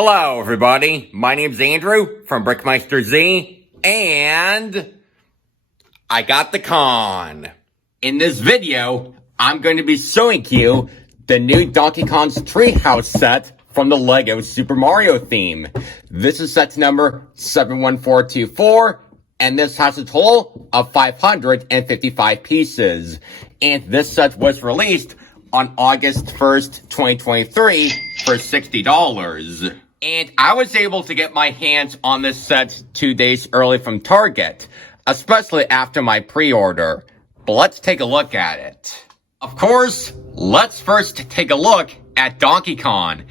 Hello, everybody. My name's Andrew from BrickMeisterZ, and I got the con. In this video, I'm going to be showing you the new Donkey Kong's Treehouse set from the LEGO Super Mario theme. This is set number 71424, and this has a total of 555 pieces. And this set was released on August 1st, 2023 for $60. And I was able to get my hands on this set 2 days early from Target, especially after my pre-order. But let's take a look at it. Of course, let's first take a look at Donkey Kong.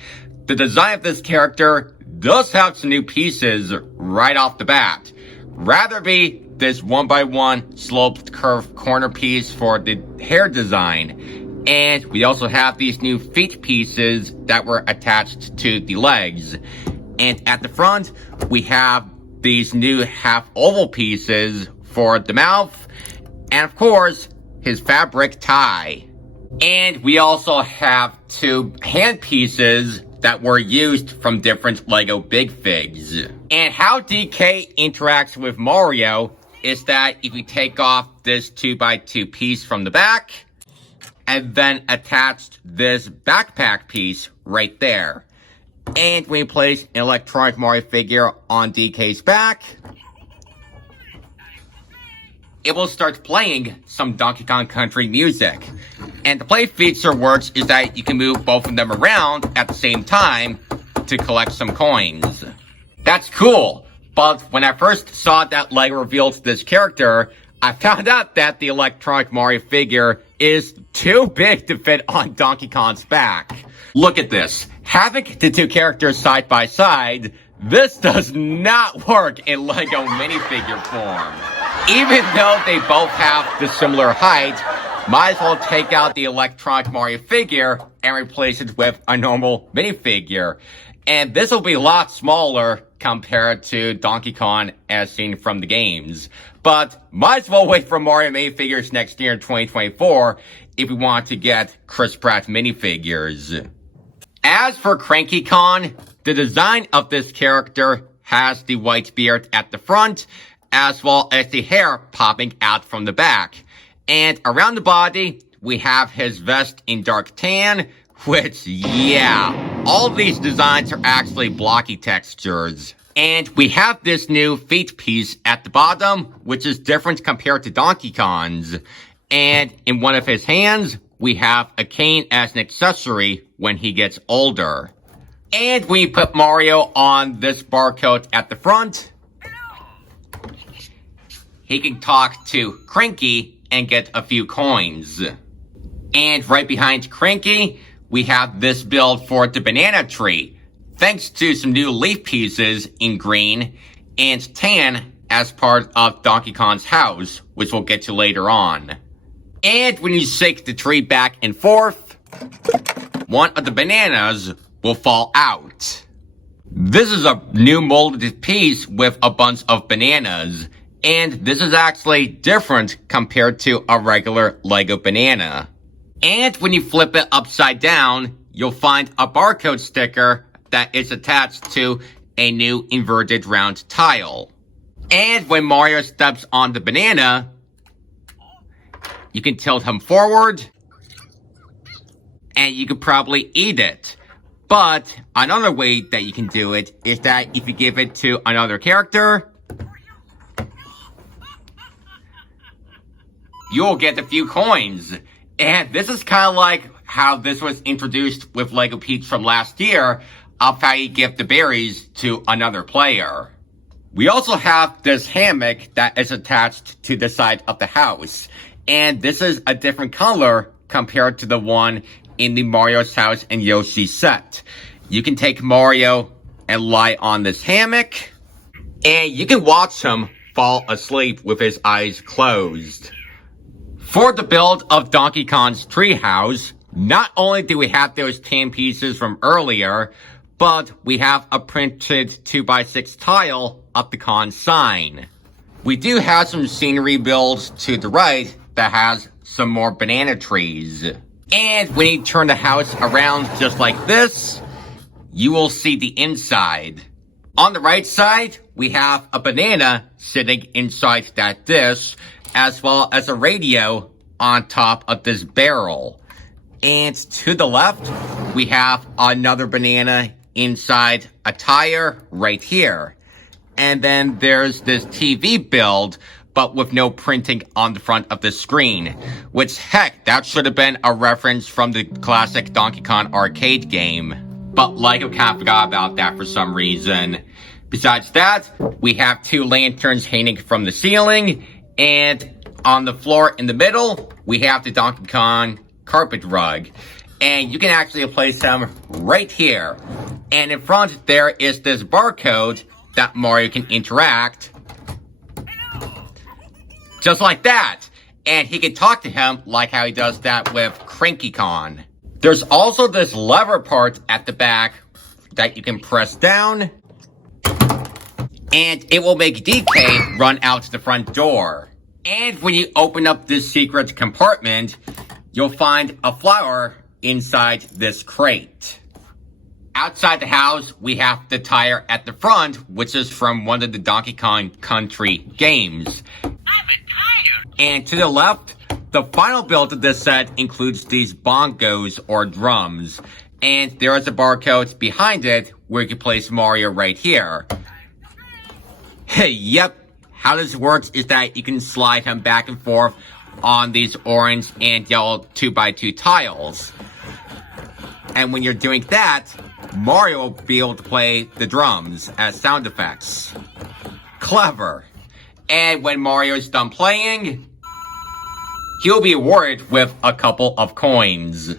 The design of this character does have some new pieces right off the bat. Rather be this 1x1 sloped curved corner piece for the hair design. And we also have these new feet pieces that were attached to the legs. And at the front, we have these new half oval pieces for the mouth. And of course, his fabric tie. And we also have two hand pieces that were used from different LEGO Big Figs. And how DK interacts with Mario is that if you take off this 2x2 piece from the back, and then attached this backpack piece right there. And when you place an electronic Mario figure on DK's back, it will start playing some Donkey Kong Country music. And the play feature works is that you can move both of them around at the same time to collect some coins. That's cool, but when I first saw that LEGO revealed this character, I found out that the electronic Mario figure is too big to fit on Donkey Kong's back. Look at this. Having the two characters side by side, this does not work in LEGO minifigure form. Even though they both have the similar height, might as well take out the electronic Mario figure and replace it with a normal minifigure. And this will be a lot smaller compared to Donkey Kong as seen from the games. But might as well wait for Mario minifigures next year in 2024 if we want to get Chris Pratt minifigures. As for Cranky Kong, the design of this character has the white beard at the front, as well as the hair popping out from the back. And around the body, we have his vest in dark tan, which, yeah, all of these designs are actually blocky textures. And we have this new feet piece at the bottom, which is different compared to Donkey Kong's. And in one of his hands, we have a cane as an accessory when he gets older. And we put Mario on this barcode at the front. He can talk to Cranky and get a few coins. And right behind Cranky, we have this build for the banana tree, thanks to some new leaf pieces in green and tan as part of Donkey Kong's house, which we'll get to later on. And when you shake the tree back and forth, one of the bananas will fall out. This is a new molded piece with a bunch of bananas, and this is actually different compared to a regular LEGO banana. And when you flip it upside down, you'll find a barcode sticker that is attached to a new inverted round tile. And when Mario steps on the banana, you can tilt him forward, and you could probably eat it. But another way that you can do it is that if you give it to another character, you'll get a few coins. And this is kind of like how this was introduced with Lego Peach from last year, of how you give the berries to another player. We also have this hammock that is attached to the side of the house. And this is a different color compared to the one in the Mario's House and Yoshi set. You can take Mario and lie on this hammock, and you can watch him fall asleep with his eyes closed. For the build of Donkey Kong's treehouse, not only do we have those tan pieces from earlier, but we have a printed 2x6 tile of the Kong sign. We do have some scenery builds to the right that has some more banana trees. And when you turn the house around just like this, you will see the inside. On the right side, we have a banana sitting inside that dish, as well as a radio on top of this barrel. And to the left, we have another banana inside a tire right here. And then there's this TV build, but with no printing on the front of the screen. Which, heck, that should have been a reference from the classic Donkey Kong arcade game. But Lego kind of forgot about that for some reason. Besides that, we have two lanterns hanging from the ceiling, and on the floor in the middle, we have the Donkey Kong carpet rug. And you can actually place them right here. And in front, there is this barcode that Mario can interact. Just like that. And he can talk to him like how he does that with Cranky Kong. There's also this lever part at the back that you can press down, and it will make DK run out to the front door. And when you open up this secret compartment, you'll find a flower inside this crate. Outside the house, we have the tire at the front, which is from one of the Donkey Kong Country games. I'm a tire! And to the left, the final build of this set includes these bongos or drums. And there is a barcode behind it where you can place Mario right here. Yep, how this works is that you can slide him back and forth on these orange and yellow 2x2 tiles. And when you're doing that, Mario will be able to play the drums as sound effects. Clever. And when Mario's done playing, he'll be awarded with a couple of coins.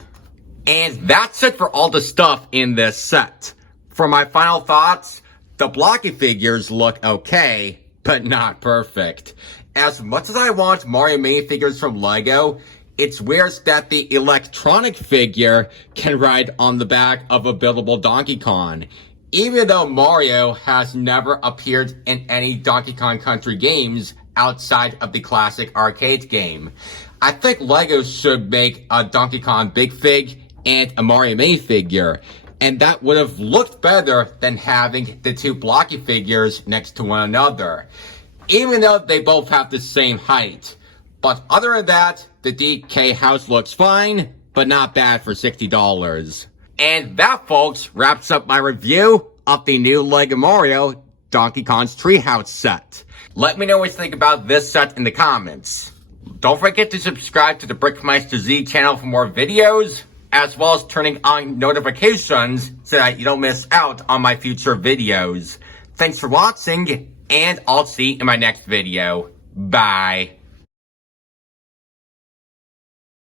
And that's it for all the stuff in this set. For my final thoughts, the blocky figures look okay, but not perfect. As much as I want Mario minifigures from Lego, it's weird that the electronic figure can ride on the back of a buildable Donkey Kong, even though Mario has never appeared in any Donkey Kong Country games outside of the classic arcade game. I think Lego should make a Donkey Kong Big Fig and a Mario minifigure, and that would have looked better than having the two blocky figures next to one another, even though they both have the same height. But other than that, the DK house looks fine, but not bad for $60. And that, folks, wraps up my review of the new Lego Mario Donkey Kong's Treehouse set. Let me know what you think about this set in the comments. Don't forget to subscribe to the BrickMeisterZ channel for more videos, as well as turning on notifications so that you don't miss out on my future videos. Thanks for watching, and I'll see you in my next video. Bye.